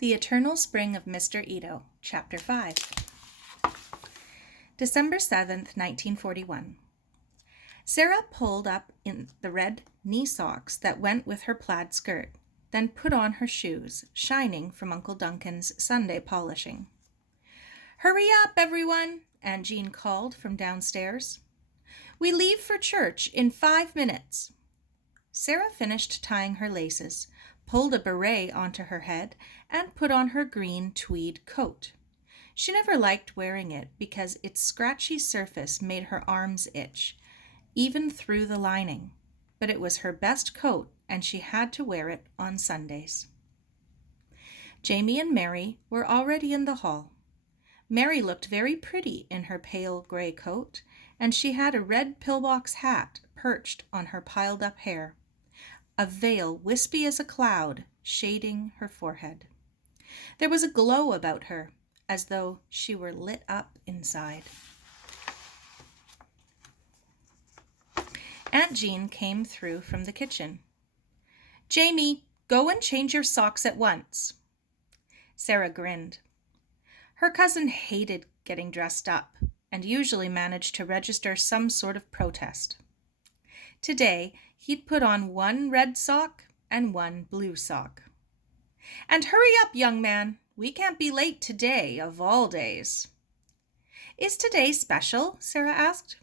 The Eternal Spring of Mr. Ito, Chapter 5. December 7th, 1941. Sara pulled up in the red knee socks that went with her plaid skirt, then put on her shoes, shining from Uncle Duncan's Sunday polishing. "Hurry up, everyone," Aunt Jean called from downstairs. "We leave for church in 5 minutes." Sara finished tying her laces, pulled a beret onto her head, and put on her green tweed coat. She never liked wearing it because its scratchy surface made her arms itch, even through the lining, but it was her best coat and she had to wear it on Sundays. Jamie and Mary were already in the hall. Mary looked very pretty in her pale gray coat, and she had a red pillbox hat perched on her piled-up hair, a veil wispy as a cloud shading her forehead. There was a glow about her, as though she were lit up inside. Aunt Jean came through from the kitchen. "Jamie, go and change your socks at once." Sara grinned. Her cousin hated getting dressed up and usually managed to register some sort of protest. Today, he'd put on one red sock and one blue sock. "And hurry up, young man. We can't be late today, of all days." "Is today special?" Sara asked.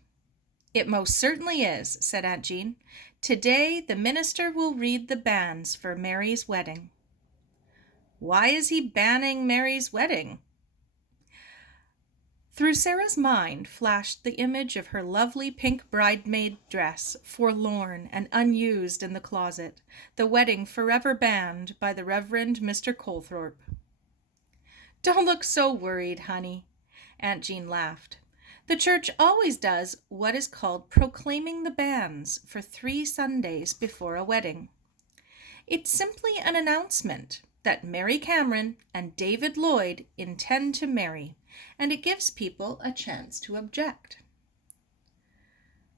"It most certainly is," said Aunt Jean. "Today the minister will read the banns for Mary's wedding." "Why is he banning Mary's wedding?" Through Sara's mind flashed the image of her lovely pink bridesmaid dress, forlorn and unused in the closet, the wedding forever banned by the Reverend Mr. Colthorpe. "Don't look so worried, honey," Aunt Jean laughed. "The church always does what is called proclaiming the banns for 3 Sundays before a wedding. It's simply an announcement that Mary Cameron and David Lloyd intend to marry, and it gives people a chance to object."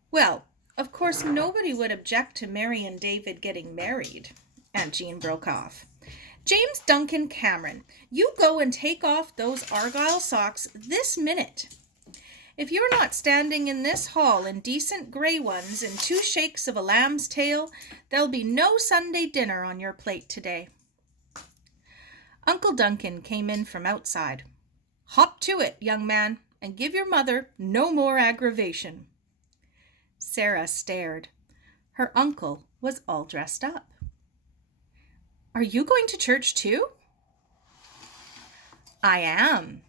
"Well, of course nobody would object to Mary and David getting married," Aunt Jean broke off. "James Duncan Cameron, you go and take off those argyle socks this minute. If you're not standing in this hall in decent gray ones and 2 shakes of a lamb's tail, there'll be no Sunday dinner on your plate today." Uncle Duncan came in from outside. "Hop to it, young man, and give your mother no more aggravation." Sara stared. Her uncle was all dressed up. "Are you going to church too?" "I am."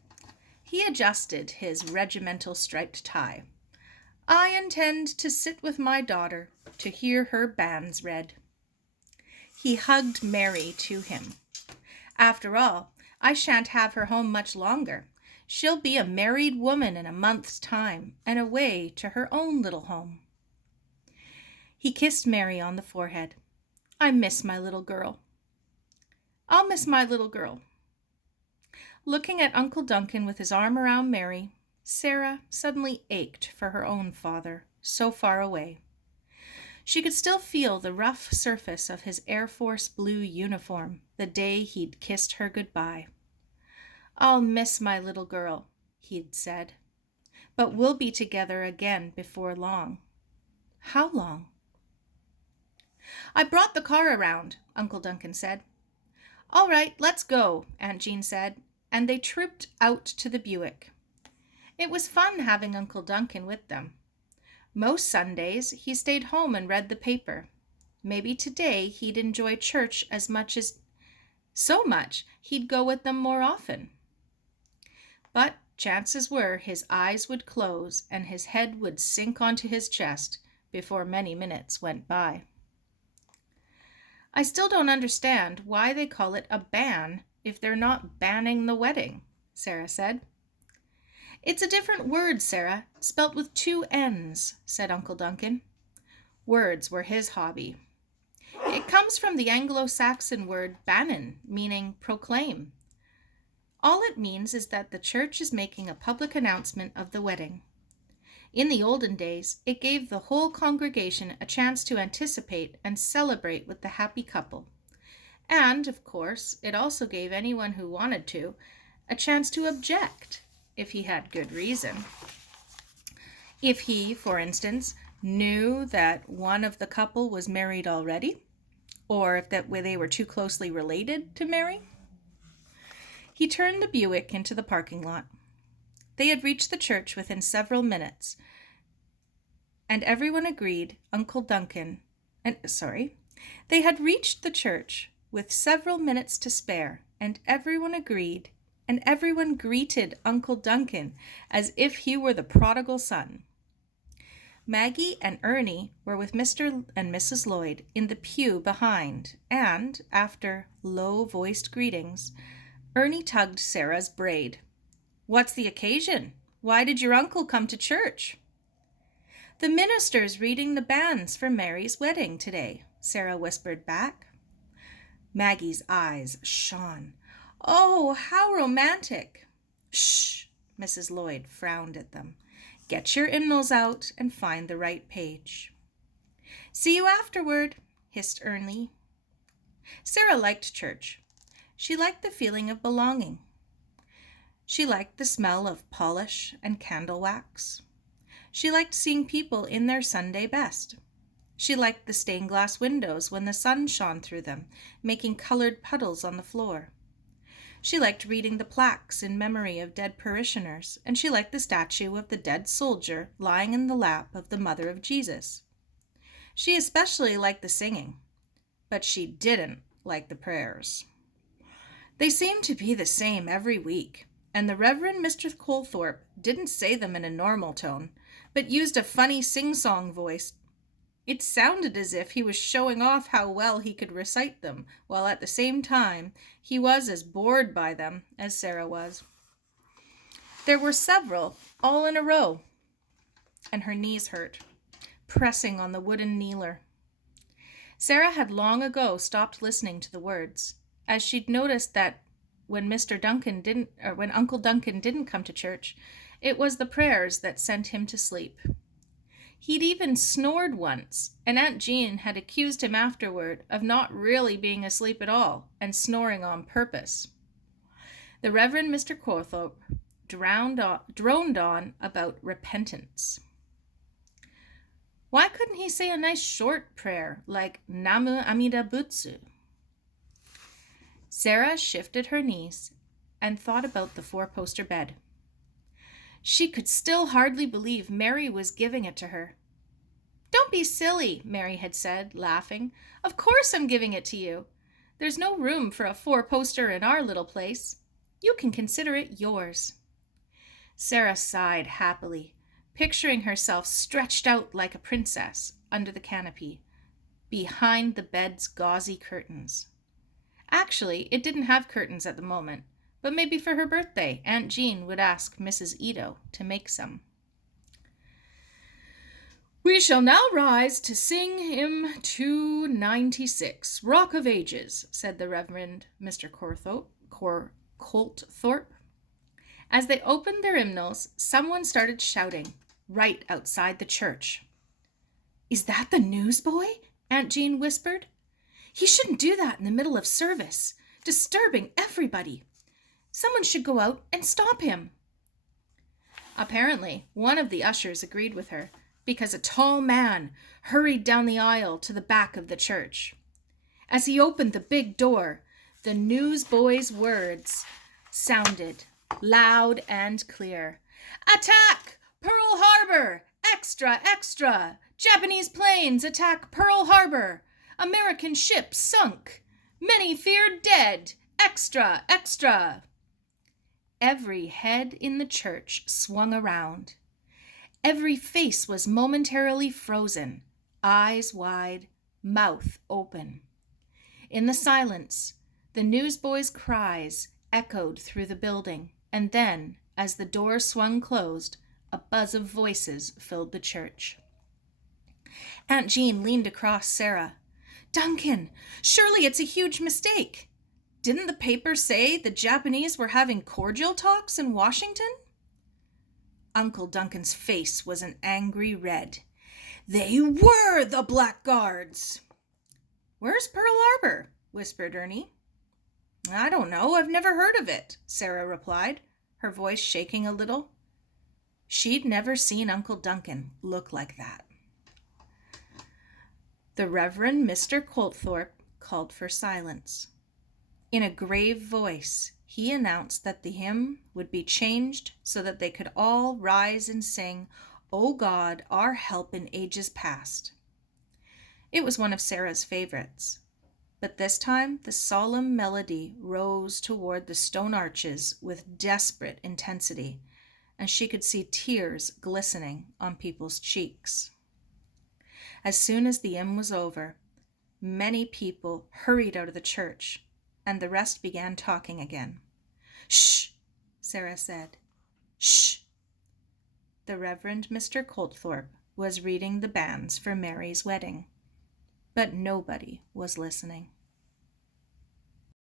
He adjusted his regimental striped tie. "I intend to sit with my daughter to hear her banns read." He hugged Mary to him. "After all, I shan't have her home much longer. She'll be a married woman in a month's time and away to her own little home." He kissed Mary on the forehead. "I miss my little girl." "I'll miss my little girl." Looking at Uncle Duncan with his arm around Mary, Sara suddenly ached for her own father, so far away. She could still feel the rough surface of his Air Force blue uniform the day he'd kissed her goodbye. "I'll miss my little girl," he'd said. "But we'll be together again before long." How long? "I brought the car around," Uncle Duncan said. "All right, let's go," Aunt Jean said, and they trooped out to the Buick. It was fun having Uncle Duncan with them. Most Sundays, he stayed home and read the paper. Maybe today he'd enjoy church so much he'd go with them more often. But chances were his eyes would close and his head would sink onto his chest before many minutes went by. "I still don't understand why they call it a ban if they're not banning the wedding," Sara said. "It's a different word, Sara, spelt with 2 N's, said Uncle Duncan. Words were his hobby. "It comes from the Anglo-Saxon word bannen, meaning proclaim. All it means is that the church is making a public announcement of the wedding. In the olden days, it gave the whole congregation a chance to anticipate and celebrate with the happy couple. And, of course, it also gave anyone who wanted to a chance to object if he had good reason. If he, for instance, knew that one of the couple was married already, or if they were too closely related to marry. He turned the Buick into the parking lot. They had reached the church within several minutes, and everyone agreed they had reached the church with several minutes to spare, and everyone agreed, and everyone greeted Uncle Duncan as if he were the prodigal son. Maggie and Ernie were with Mr. and Mrs. Lloyd in the pew behind, and, after low-voiced greetings, Ernie tugged Sara's braid. "What's the occasion? Why did your uncle come to church?" "The minister's reading the banns for Mary's wedding today," Sara whispered back. Maggie's eyes shone. "Oh, how romantic!" "Shh!" Mrs. Lloyd frowned at them. "Get your hymnals out and find the right page." "See you afterward," hissed Ernie. Sara liked church. She liked the feeling of belonging. She liked the smell of polish and candle wax. She liked seeing people in their Sunday best. She liked the stained glass windows when the sun shone through them, making colored puddles on the floor. She liked reading the plaques in memory of dead parishioners, and she liked the statue of the dead soldier lying in the lap of the Mother of Jesus. She especially liked the singing, but she didn't like the prayers. They seemed to be the same every week, and the Reverend Mr. Colthorpe didn't say them in a normal tone, but used a funny sing-song voice. It sounded as if he was showing off how well he could recite them, while at the same time he was as bored by them as Sara was. There were several, all in a row, and her knees hurt, pressing on the wooden kneeler. Sara had long ago stopped listening to the words, as she'd noticed that when Uncle Duncan didn't come to church, it was the prayers that sent him to sleep. He'd even snored once, and Aunt Jean had accused him afterward of not really being asleep at all and snoring on purpose. The Reverend Mr. Colthorpe droned on about repentance. Why couldn't he say a nice short prayer like Namu Amida Butsu? Sara shifted her knees and thought about the four-poster bed. She could still hardly believe Mary was giving it to her. "Don't be silly," Mary had said, laughing. "Of course I'm giving it to you. There's no room for a four-poster in our little place. You can consider it yours." Sara sighed happily, picturing herself stretched out like a princess under the canopy, behind the bed's gauzy curtains. Actually, it didn't have curtains at the moment, but maybe for her birthday, Aunt Jean would ask Mrs. Ito to make some. "We shall now rise to sing hymn 296, Rock of Ages," said the Reverend Mr. Colthorpe. As they opened their hymnals, someone started shouting right outside the church. "Is that the newsboy?" Aunt Jean whispered. "He shouldn't do that in the middle of service, disturbing everybody. Someone should go out and stop him." Apparently, one of the ushers agreed with her, because a tall man hurried down the aisle to the back of the church. As he opened the big door, the newsboy's words sounded loud and clear. "Attack! Pearl Harbour! Extra, extra! Japanese planes attack Pearl Harbour! American ship sunk! Many feared dead! Extra, extra!" Every head in the church swung around. Every face was momentarily frozen, eyes wide, mouth open. In the silence, the newsboy's cries echoed through the building, and then, as the door swung closed, a buzz of voices filled the church. Aunt Jean leaned across Sara. "Duncan, surely it's a huge mistake. Didn't the paper say the Japanese were having cordial talks in Washington?" Uncle Duncan's face was an angry red. "They were the blackguards!" "Where's Pearl Harbor?" whispered Ernie. I don't know. I've never heard of it, Sara replied, her voice shaking a little. She'd never seen Uncle Duncan look like that. The Reverend Mr. Colthorpe called for silence. In a grave voice, he announced that the hymn would be changed so that they could all rise and sing, "O God, our help in ages past." It was one of Sara's favorites, but this time the solemn melody rose toward the stone arches with desperate intensity, and she could see tears glistening on people's cheeks. As soon as the hymn was over, many people hurried out of the church, and the rest began talking again. "Shh," Sara said. "Shh." The Reverend Mr. Colthorpe was reading the banns for Mary's wedding, but nobody was listening.